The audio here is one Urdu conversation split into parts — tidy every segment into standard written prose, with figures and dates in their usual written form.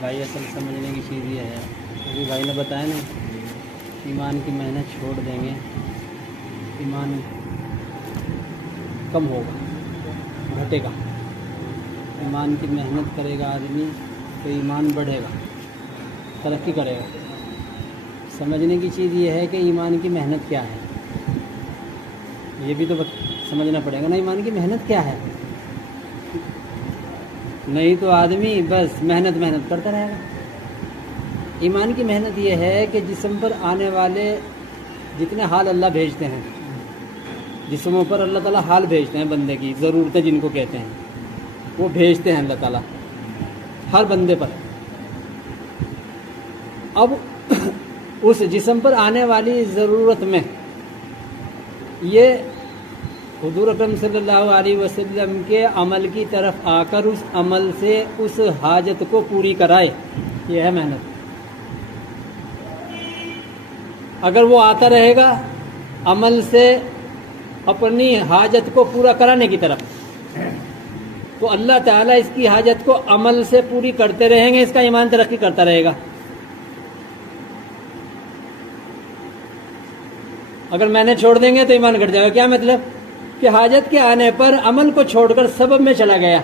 بھائی اصل سمجھنے کی چیز یہ ہے، ابھی بھائی نے بتایا نا، ایمان کی محنت چھوڑ دیں گے ایمان کم ہوگا، گھٹے گا۔ ایمان کی محنت کرے گا آدمی تو ایمان بڑھے گا، ترقی کرے گا۔ سمجھنے کی چیز یہ ہے کہ ایمان کی محنت کیا ہے، یہ بھی تو سمجھنا پڑے گا نا، ایمان کی محنت کیا ہے۔ نہیں تو آدمی بس محنت کرتا رہے گا۔ ایمان کی محنت یہ ہے کہ جسم پر آنے والے جتنے حال اللہ بھیجتے ہیں، جسموں پر اللہ تعالیٰ حال بھیجتے ہیں، بندے کی ضرورتیں جن کو کہتے ہیں وہ بھیجتے ہیں اللہ تعالیٰ ہر بندے پر۔ اب اس جسم پر آنے والی ضرورت میں یہ حضور اکرم صلی اللہ علیہ وسلم کے عمل کی طرف آ کر اس عمل سے اس حاجت کو پوری کرائے، یہ ہے محنت۔ اگر وہ آتا رہے گا عمل سے اپنی حاجت کو پورا کرانے کی طرف، تو اللہ تعالیٰ اس کی حاجت کو عمل سے پوری کرتے رہیں گے، اس کا ایمان ترقی کرتا رہے گا۔ اگر میں نے چھوڑ دیں گے تو ایمان گھٹ جائے گا۔ کیا مطلب کہ حاجت کے آنے پر عمل کو چھوڑ کر سبب میں چلا گیا،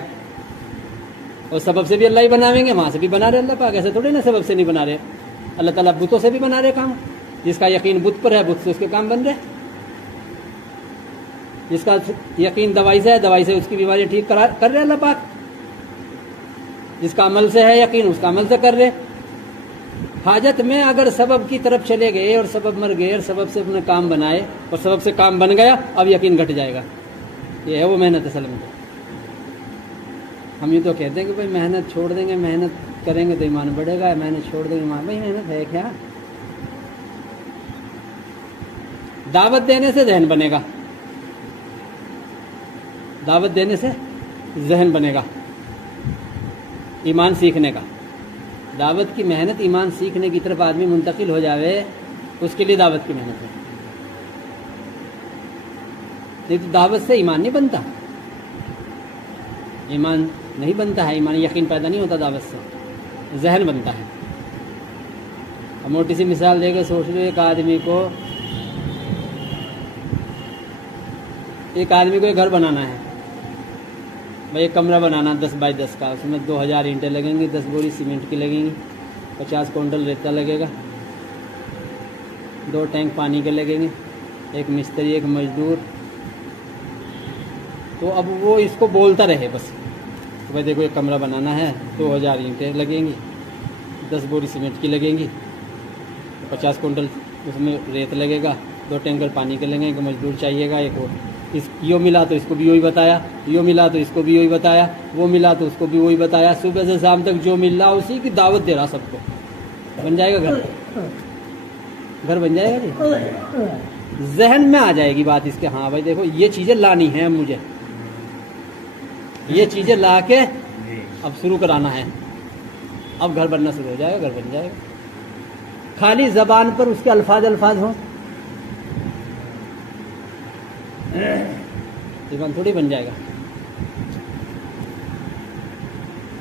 اور سبب سے بھی اللہ ہی بناویں گے، وہاں سے بھی بنا رہے اللہ پاک، ایسے تھوڑی نا سبب سے نہیں بنا رہے۔ اللہ تعالیٰ بتوں سے بھی بنا رہے کام، جس کا یقین بت پر ہے بت سے اس کے کام بن رہے، جس کا یقین دوائی سے ہے دوائی سے اس کی بیماری ٹھیک کر رہے اللہ پاک، جس کا عمل سے ہے یقین اس کا عمل سے کر رہے۔ حاجت میں اگر سبب کی طرف چلے گئے اور سبب مر گئے اور سبب سے اپنے کام بنائے اور سبب سے کام بن گیا، اب یقین گھٹ جائے گا۔ یہ ہے وہ محنت اصل میں۔ ہم یہ تو کہتے ہیں کہ بھائی محنت چھوڑ دیں گے، محنت کریں گے تو ایمان بڑھے گا، محنت چھوڑ دیں گے ایمان، بھائی محنت ہے کیا؟ دعوت دینے سے ذہن بنے گا، دعوت دینے سے ذہن بنے گا ایمان سیکھنے کا۔ دعوت کی محنت ایمان سیکھنے کی طرف آدمی منتقل ہو جاوے، اس کے لیے دعوت کی محنت ہے۔ نہیں تو دعوت سے ایمان نہیں بنتا، ایمان نہیں بنتا ہے، ایمان یقین پیدا نہیں ہوتا، دعوت سے ذہن بنتا ہے۔ اب موٹی سی مثال دے کے سوچ لو، ایک آدمی کو ایک گھر بنانا ہے، بھائی ایک کمرہ بنانا 10 بائی 10 کا، اس میں 2000 اینٹیں لگیں گی، 10 بوری سیمنٹ کی لگیں گی، 50 کوئنٹل ریتا لگے گا، 2 ٹینک پانی کے لگیں گے، ایک مستری ایک مزدور۔ تو اب وہ اس کو بولتا رہے بس، بھائی دیکھو ایک کمرہ بنانا ہے، 2000 اینٹیں لگیں گی، 10 بوری سیمنٹ کی لگیں گی، 50 کوئنٹل اس میں ریت لگے گا، 2 ٹینکر پانی کے لگیں گے، ایک مزدور چاہیے گا، ایک اور یوں ملا تو اس کو بھی وہی بتایا، یوں ملا تو اس کو بھی وہی بتایا، وہ ملا تو اس کو بھی وہی بتایا، صبح سے شام تک جو مل رہا اسی کی دعوت دے رہا سب کو۔ بن جائے گا گھر بن جائے گا جی۔ ذہن میں آ جائے گی بات اس کے، ہاں بھائی دیکھو یہ چیزیں لانی ہیں مجھے، یہ چیزیں لا کے اب شروع کرانا ہے، اب گھر بننا شروع ہو جائے گا، گھر بن جائے گا۔ خالی زبان پر اس کے الفاظ ہوں، ایمان تھوڑی بن جائے گا۔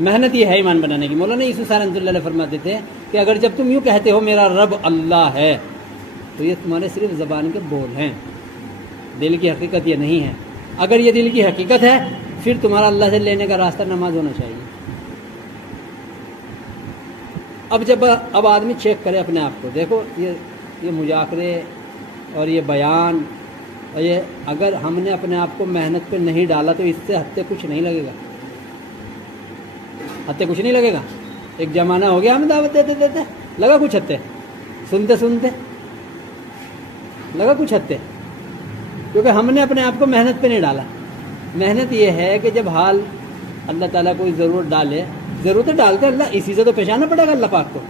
محنت یہ ہے ایمان بنانے کی۔ مولانا یوسف رحمۃ اللہ علیہ فرماتے تھے کہ اگر جب تم یوں کہتے ہو میرا رب اللہ ہے، تو یہ تمہارے صرف زبان کے بول ہیں، دل کی حقیقت یہ نہیں ہے۔ اگر یہ دل کی حقیقت ہے پھر تمہارا اللہ سے لینے کا راستہ نماز ہونا چاہیے۔ اب آدمی چیک کرے اپنے آپ کو، دیکھو یہ مذاکرے اور یہ بیان اور یہ اگر ہم نے اپنے آپ کو محنت پہ نہیں ڈالا تو اس سے ہفتے کچھ نہیں لگے گا، ہفتے کچھ نہیں لگے گا۔ ایک زمانہ ہو گیا ہم دعوت دیتے لگا کچھ ہفتے، سنتے لگا کچھ ہفتے، کیونکہ ہم نے اپنے آپ کو محنت پہ نہیں ڈالا۔ محنت یہ ہے کہ جب حال اللہ تعالیٰ کوئی ضرورت ڈالے، ضرورتیں ڈالتے اللہ اسی سے تو پہچانا پڑے گا اللہ پاک کو،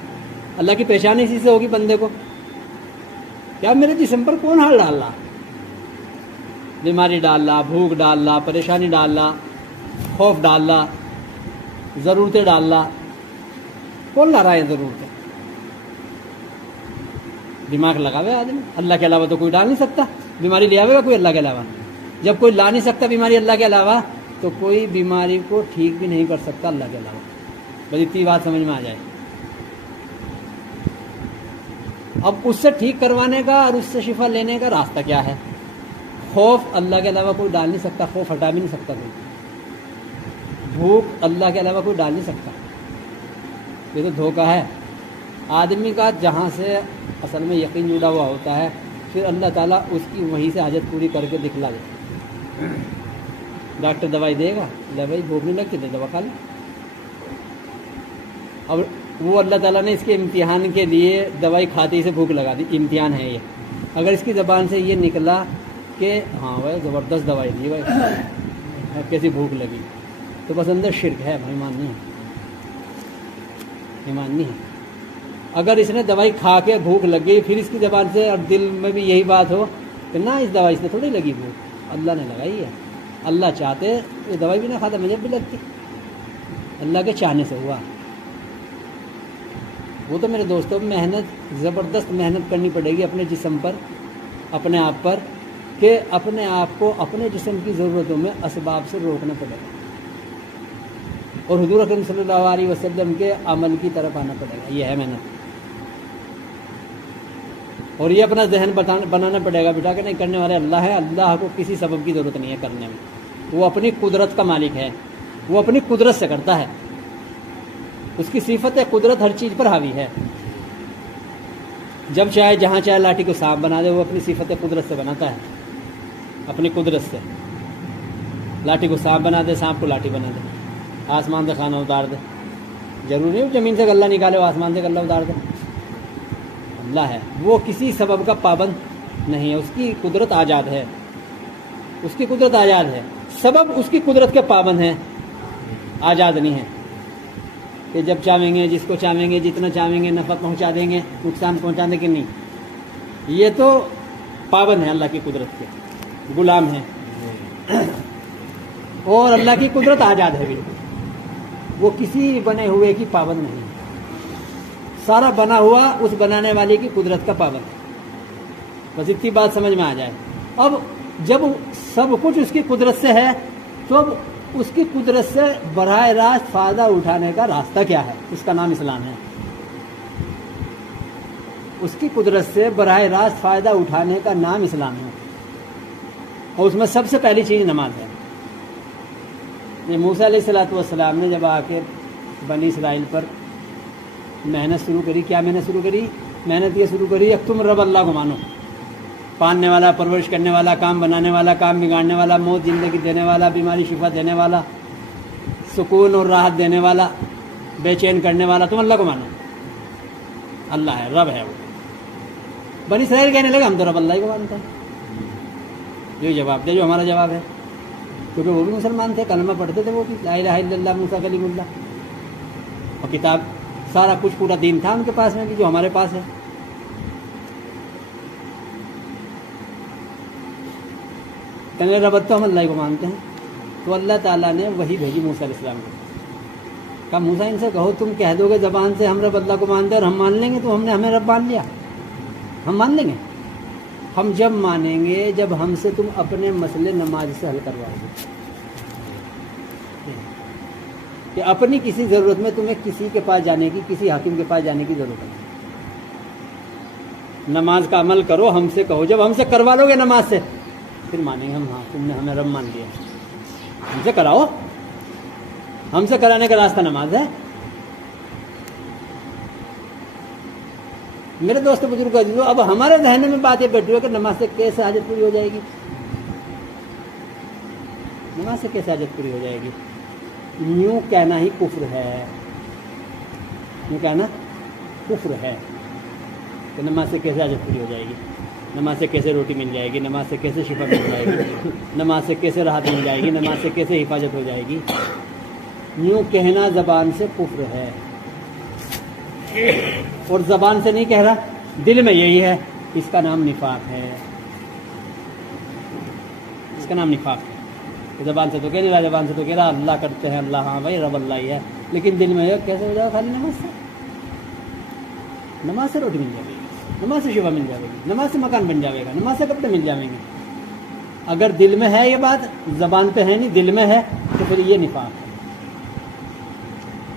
اللہ کی پہچان اسی سے ہوگی بندے کو۔ کیا میرے جسم پر کون حال ڈال رہا؟ بیماری ڈال رہا، بھوک ڈال رہا، پریشانی ڈال رہا، خوف ڈال رہا، ضرورتیں ڈال رہا، کون لا رہا ہے ضرورتیں؟ دماغ لگاوے آدمی، اللہ کے علاوہ تو کوئی ڈال نہیں سکتا۔ بیماری لے آوے گا کوئی اللہ کے علاوہ؟ جب کوئی لا نہیں سکتا بیماری اللہ کے علاوہ، تو کوئی بیماری کو ٹھیک بھی نہیں کر سکتا اللہ کے علاوہ۔ بس اتنی بات سمجھ میں آ جائے۔ اب اس سے ٹھیک کروانے کا اور اس سے شفا لینے کا راستہ کیا ہے؟ خوف اللہ کے علاوہ کوئی ڈال نہیں سکتا، خوف ہٹا بھی نہیں سکتا کوئی، بھوک اللہ کے علاوہ کوئی ڈال نہیں سکتا، یہ تو دھوکہ ہے آدمی کا جہاں سے اصل میں یقین جڑا ہوا ہوتا ہے، پھر اللہ تعالیٰ اس کی وہیں سے حاجت پوری کر کے دکھلا دے۔ ڈاکٹر دوائی دے گا، لے بھائی بھوک نہیں لگتی، دوا کھا لو۔ اب وہ اللہ تعالیٰ نے اس کے امتحان کے لیے دوائی کھاتے ہی سے بھوک لگا دی، امتحان ہے یہ۔ اگر اس کی زبان سے یہ نکلا کہ ہاں بھائی زبردست دوائی دی بھائی، اب کیسی بھوک لگی، تو بس اندر شرک ہے، ایمان نہیں ہے، ایمان نہیں ہے۔ اگر اس نے دوائی کھا کے بھوک لگ گئی، پھر اس کی زبان سے اور دل میں بھی یہی بات ہو کہ نہ اس دوائی سے تھوڑی لگی بھوک، اللہ نے لگائی ہے، اللہ چاہتے یہ دوائی بھی نہ کھاتا مجھے بھی لگتی، اللہ کے چاہنے سے ہوا۔ وہ تو میرے دوستوں محنت، زبردست محنت کرنی پڑے گی اپنے جسم پر، اپنے آپ پر، کہ اپنے آپ کو اپنے جسم کی ضرورتوں میں اسباب سے روکنا پڑے گا، اور حضور اکرم صلی اللہ علیہ وسلم کے عمل کی طرف آنا پڑے گا، یہ ہے محنت۔ اور یہ اپنا ذہن بنانا پڑے گا بیٹا کہ نہیں، کرنے والے اللہ ہے، اللہ کو کسی سبب کی ضرورت نہیں ہے کرنے میں، وہ اپنی قدرت کا مالک ہے، وہ اپنی قدرت سے کرتا ہے، اس کی صفت قدرت ہر چیز پر حاوی ہے۔ جب چاہے جہاں چاہے لاٹھی کو سانپ بنا دے، وہ اپنی صفت قدرت سے بناتا ہے، اپنی قدرت سے۔ لاٹھی کو سانپ بنا دے، سانپ کو لاٹھی بنا دے، آسمان سے کھانا اتار دے، ضروری نہیں زمین سے غلہ نکالے، وہ آسمان سے غلہ اتار دے، اللہ ہے، وہ کسی سبب کا پابند نہیں ہے، اس کی قدرت آزاد ہے، اس کی قدرت آزاد ہے، سبب اس کی قدرت کے پابند ہیں، آزاد نہیں ہے کہ جب چاہیں گے، جس کو چاہیں گے، جتنا چاہیں گے نفع پہنچا دیں گے، نقصان پہنچا دیں گے، نہیں، یہ تو پابند ہے اللہ کی قدرت کے، غلام ہیں، اور اللہ کی قدرت آزاد ہے بالکل، وہ کسی بنے ہوئے کی پابند نہیں، سارا بنا ہوا اس بنانے والے کی قدرت کا پابند ہے، بس اتنی بات سمجھ میں آ جائے۔ اب جب سب کچھ اس کی قدرت سے ہے، تو اب اس کی قدرت سے براہ راست فائدہ اٹھانے کا راستہ کیا ہے؟ اس کا نام اسلام ہے۔ اس کی قدرت سے براہ راست فائدہ اٹھانے کا نام اسلام ہے، اور اس میں سب سے پہلی چیز نماز ہے۔ یہ موسیٰ علیہ السلام نے جب آ کے بنی اسرائیل پر محنت شروع کری، کیا محنت شروع کری؟ محنت یہ شروع کری کہ تم رب اللہ کو مانو، پالنے والا، پرورش کرنے والا، کام بنانے والا، کام بگاڑنے والا، موت زندگی دینے والا، بیماری شفا دینے والا، سکون اور راحت دینے والا، بے چین کرنے والا، تم اللہ کو مانو، اللہ ہے، رب ہے وہ۔ بنی اسرائیل کہنے لگا ہم تو رب اللہ کو مانتے ہیں، یہ جواب دے جو ہمارا جواب ہے، کیونکہ وہ بھی مسلمان تھے، کلمہ پڑھتے تھے، وہ بھی لا الہ الا اللہ موسیٰ کلیم اللہ، اور کتاب سارا کچھ پورا دین تھا ان کے پاس میں بھی جو ہمارے پاس ہے۔ کہنے رب تو ہم اللہ کو مانتے ہیں، تو اللہ تعالیٰ نے وہی بھیجی موسیٰ علیہ السلام کو، کہا موسیٰ ان سے کہو تم کہہ دو گے زبان سے ہم رب اللہ کو مانتے ہیں اور ہم مان لیں گے، تو ہمیں رب مان لیا، ہم مان لیں گے، ہم جب مانیں گے جب ہم سے تم اپنے مسئلے نماز سے حل کرواؤ گے، کہ اپنی کسی ضرورت میں تمہیں کسی کے پاس جانے کی، کسی حاکم کے پاس جانے کی ضرورت نہیں، نماز کا عمل کرو، ہم سے کہو، جب ہم سے کروا لو گے نماز سے پھر مانیں گے ہم، ہاں تم نے ہمیں رب مان لیا، ہم سے کراؤ، ہم سے کرانے کا راستہ نماز ہے۔ میرے دوست بزرگ عزیزو، اب ہمارے ذہن میں بات یہ بیٹھی ہے کہ نماز سے کیسے حاجت پوری ہو جائے گی، نماز سے کیسے حاجت پوری ہو جائے گی؟ یوں کہنا ہی کفر ہے، یوں کہنا کفر ہے کہ نماز سے کیسے حاجت پوری ہو جائے گی، نماز سے کیسے روٹی مل جائے گی، نماز سے کیسے شفا مل جائے گی، نماز سے کیسے راحت مل جائے گی، نماز سے کیسے حفاظت ہو جائے گی، یوں کہنا زبان سے کفر ہے، اور زبان سے نہیں کہہ رہا، دل میں یہی ہے، اس کا نام نفاق ہے، اس کا نام نفاق ہے۔ زبان سے تو کہہ نہیں رہا، زبان سے تو کہہ رہا اللہ کرتے ہیں، اللہ ہاں بھائی رب اللہ ہی ہے، لیکن دل میں یہ کیسے ہو جائے خالی نماز سے، نماز سے روٹی مل جائے گی، نماز سے شفا مل جائے گی، نماز سے مکان بن جائے گا، نماز سے کپڑے مل جائیں گے۔ اگر دل میں ہے یہ بات، زبان پہ ہے نہیں، دل میں ہے، تو پھر یہ نفاق ہے۔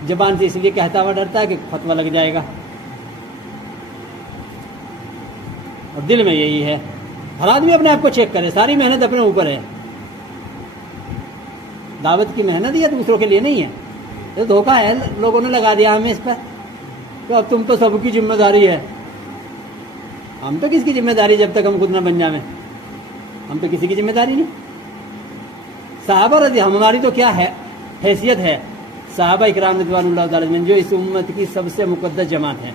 زبان سے اس لیے کہتا ہوا ڈرتا ہے کہ فتویٰ لگ جائے گا، اور دل میں یہی ہے. ہر آدمی اپنے آپ کو چیک کرے, ساری محنت اپنے اوپر ہے. دعوت کی محنت یہ دوسروں کے لیے نہیں ہے, یہ دھوکہ ہے لوگوں نے لگا دیا ہمیں اس پر. تو اب تم تو سب کی ذمہ داری ہے. ہم تو کس کی ذمہ داری جب تک ہم خود نہ بن جائیں, ہم تو کسی کی ذمہ داری نہیں. صحابہ رضی ہماری تو کیا ہے حیثیت ہے, صحابہ اکرام رضوان اللہ تعالی عنہم جو اس امت کی سب سے مقدس جماعت ہے.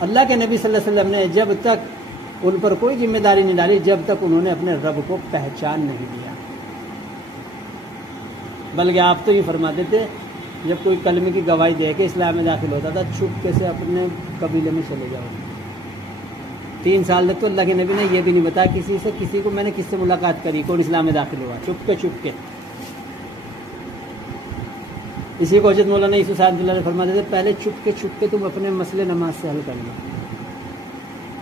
اللہ کے نبی صلی اللہ علیہ وسلم نے جب تک ان پر کوئی ذمہ داری نہیں ڈالی جب تک انہوں نے اپنے رب کو پہچان نہیں دیا. بلکہ آپ تو یہ فرماتے تھے جب کوئی کلمے کی گواہی دے کے اسلام میں داخل ہوتا تھا چپکے سے اپنے قبیلے میں چلے جاؤ. 3 سال تک تو اللہ کے نبی نے یہ بھی نہیں بتایا کسی کو میں نے کس سے ملاقات کری, کون اسلام میں داخل ہوا, چپ کے. اسی کو حضرت مولانا یوسف صاحب اللہ نے فرماتے تھے پہلے چپ کے تم اپنے مسئلے نماز سے حل کر لو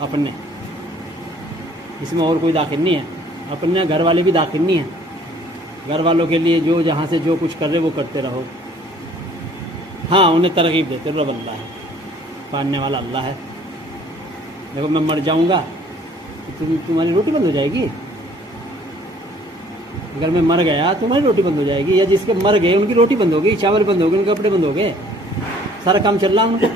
اپنے, اس میں اور کوئی داخل نہیں ہے. اپنے گھر والے بھی داخل نہیں ہیں, گھر والوں کے لیے جو جہاں سے جو کچھ کر رہے وہ کرتے رہو. ہاں انہیں ترغیب دیتے رب اللہ ہے, پالنے والا اللہ ہے. دیکھو میں مر جاؤں گا تو تمہاری روٹی بند ہو جائے گی. اگر میں مر گیا تمہاری روٹی بند ہو جائے گی, یا جس کے مر گئے ان کی روٹی بند ہوگی, چاول بند ہو گئے, ان کے کپڑے بند ہو گئے, سارا کام چل رہا ان کو.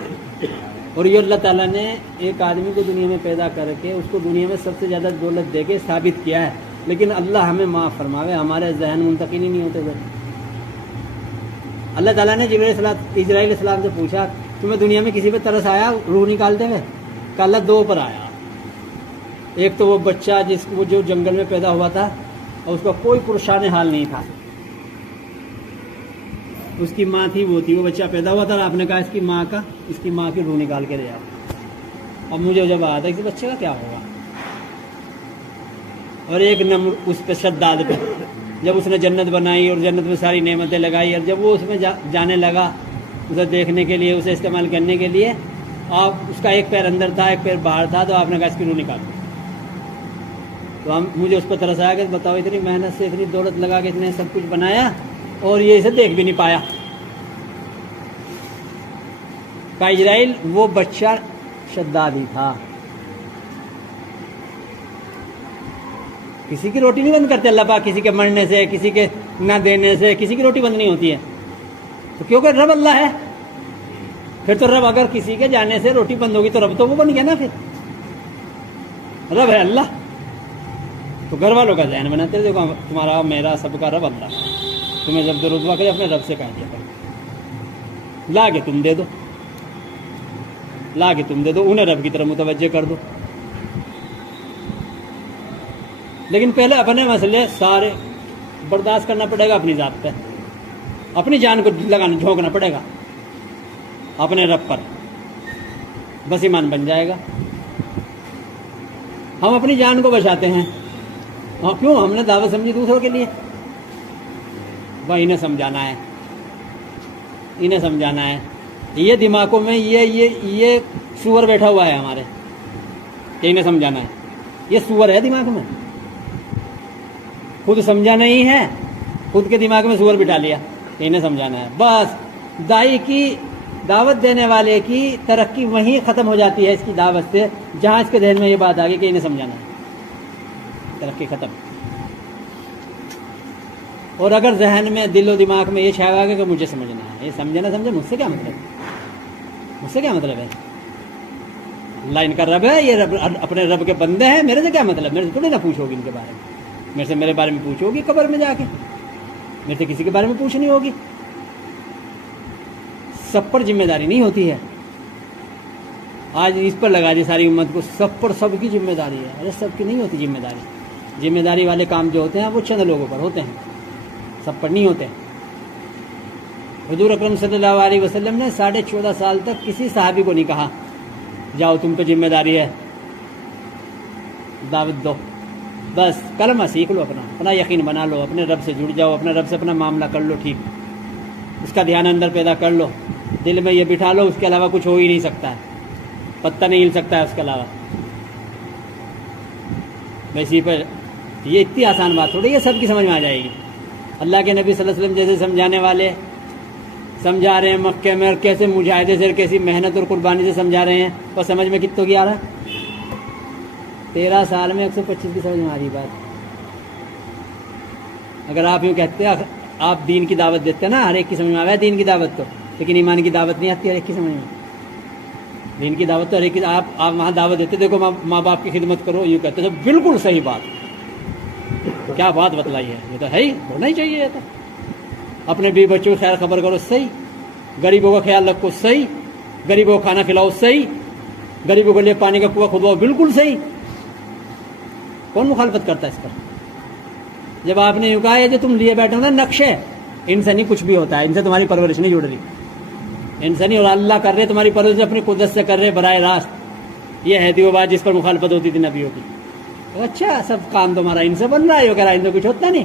اور یہ اللہ تعالیٰ نے ایک آدمی کو دنیا میں پیدا کر کے اس کو دنیا میں سب سے زیادہ دولت دے کے ثابت کیا ہے. لیکن اللہ ہمیں معاف فرماوے, ہمارے ذہن منتقل ہی نہیں ہوتے تھے. اللہ تعالیٰ نے اسرائیل علیہ السلام سے پوچھا تمہیں دنیا میں کسی پہ ترس آیا روح نکالتے ہوئے؟ کہ اللہ 2 پر آیا. ایک تو وہ بچہ وہ جو جنگل میں پیدا ہوا تھا اور اس کا کوئی پرشان حال نہیں تھا, اس کی ماں تھی, وہ بچہ پیدا ہوا تھا اور آپ نے کہا اس کی ماں کی روح نکال کے لے آؤ. اب مجھے جب آیا تھا اس بچے کا کیا ہوگا. اور ایک نمر اس پہ شداد پہ جب اس نے جنت بنائی اور جنت میں ساری نعمتیں لگائی, اور جب وہ اس میں جانے لگا اسے دیکھنے کے لیے, اسے استعمال کرنے کے لیے, آپ اس کا ایک پیر اندر تھا ایک پیر باہر تھا, تو آپ نے کہا اس کی روح نکال دو. تو مجھے اس پر ترس آیا کہ بتاؤ اتنی محنت سے اتنی دولت لگا کے اتنے سب کچھ بنایا اور یہ اسے دیکھ بھی نہیں پایا. کا اسرائیل وہ بچہ شداد ہی تھا. کسی کی روٹی نہیں بند کرتے اللہ پاک, کسی کے مرنے سے, کسی کے نہ دینے سے کسی کی روٹی بند نہیں ہوتی ہے. تو کیونکہ رب اللہ ہے, پھر تو رب اگر کسی کے جانے سے روٹی بند ہوگی تو رب تو وہ بن گیا نا. پھر رب ہے اللہ, تو گھر والوں کا ذہن بناتے ہیں دیکھو تمہارا میرا سب کا رب اللہ. تمہیں جب ضرورت ہوا کہ اپنے رب سے کہہ دیا کرو, لا کے تم دے دو, انہیں رب کی طرف متوجہ کر دو. لیکن پہلے اپنے مسئلے سارے برداشت کرنا پڑے گا, اپنی ذات پہ اپنی جان کو جھونکنا پڑے گا اپنے رب پر, بس ایمان بن جائے گا. ہم اپنی جان کو بچاتے ہیں, کیوں؟ ہم نے دعوت سمجھی دوسروں کے لیے. بھائی انہیں سمجھانا ہے. یہ دماغوں میں یہ سور بیٹھا ہوا ہے ہمارے, کہ انہیں سمجھانا ہے. یہ سور ہے دماغ میں, خود سمجھا نہیں ہے, خود کے دماغ میں سور بٹھا لیا کہ انہیں سمجھانا ہے. بس دائی کی دعوت دینے والے کی ترقی وہیں ختم ہو جاتی ہے اس کی دعوت سے, جہاں اس کے ذہن میں یہ بات آ گئی کہ انہیں سمجھانا ہے, ترقی ختم. اور اگر ذہن میں دل و دماغ میں یہ چھایا ہوا کہ مجھے سمجھنا ہے, یہ سمجھے نہ سمجھے مجھ سے کیا مطلب ہے؟ اللہ ان کا رب ہے, یہ رب اپنے رب کے بندے ہیں, میرے سے کیا مطلب؟ میرے سے تھوڑی نہ پوچھو گی ان کے بارے میں, میرے بارے میں پوچھو گی قبر میں جا کے, میرے سے کسی کے بارے میں پوچھنی ہوگی. سب پر ذمہ داری نہیں ہوتی ہے. آج اس پر لگا دی ساری امت کو, سب پر سب کی ذمہ داری ہے. ارے سب کی نہیں ہوتی ذمہ داری. ذمہ داری والے کام جو ہوتے ہیں وہ چند لوگوں پر ہوتے ہیں, سب پر نہیں ہوتے. حضور اکرم صلی اللہ علیہ وسلم نے 14.5 سال تک کسی صحابی کو نہیں کہا جاؤ تم پہ ذمہ داری ہے دعوت دو. بس کلمہ سیکھ لو, اپنا یقین بنا لو, اپنے رب سے جڑ جاؤ, اپنے رب سے اپنا معاملہ کر لو ٹھیک, اس کا دھیان اندر پیدا کر لو, دل میں یہ بٹھا لو اس کے علاوہ کچھ ہو ہی نہیں سکتا ہے, پتہ نہیں ہل سکتا ہے اس کے علاوہ. ویسی پر یہ اتنی آسان بات تھوڑی, یہ سب کی سمجھ میں آ جائے گی. اللہ کے نبی صلی اللہ علیہ وسلم جیسے سمجھانے والے سمجھا رہے ہیں مکے میں، اور کیسے مجاہدے سے، کیسی محنت اور قربانی سے سمجھا رہے ہیں، اور سمجھ میں کتوں کی آ رہا ہے؟ 13 سال میں 125 کی سمجھ میں آ رہی بات۔ اگر آپ یوں کہتے ہیں، آپ دین کی دعوت دیتے ہیں نا، ہر ایک کی سمجھ میں آ رہا ہے دین کی دعوت تو، لیکن ایمان کی دعوت نہیں آتی ہر ایک کی سمجھ میں۔ دین کی دعوت تو ہر ایک کی، آپ وہاں دعوت دیتے، دیکھو ماں باپ کی خدمت کرو، یوں کہتے تو بالکل صحیح بات، کیا بات بتلائی ہے، یہ تو ہے ہی، ہونا ہی چاہیے یہ تو۔ اپنے بیوی بچوں کی خیر خبر کرو، صحیح۔ غریبوں کا خیال رکھو، صحیح۔ غریبوں کو کھانا کھلاؤ، صحیح۔ غریبوں کے لیے پانی کا کنواں کھدواؤ، بالکل صحیح۔ کون مخالفت کرتا ہے اس پر؟ جب آپ نے یوں کہا ہے جو تم لیے بیٹھے ہو نا نقشے، ان سے نہیں کچھ بھی ہوتا ہے، ان سے تمہاری پرورش نہیں جڑ رہی، ان سے نہیں، اور اللہ کر رہے تمہاری پرورش اپنی قدرت سے کر رہے براہ راست۔ یہ ہے وہ بات جس پر مخالفت ہوتی تھی نبیوں کی۔ اچھا سب کام تمہارا ان سے بن رہا ہے، وغیرہ ان سے کچھ ہوتا نہیں۔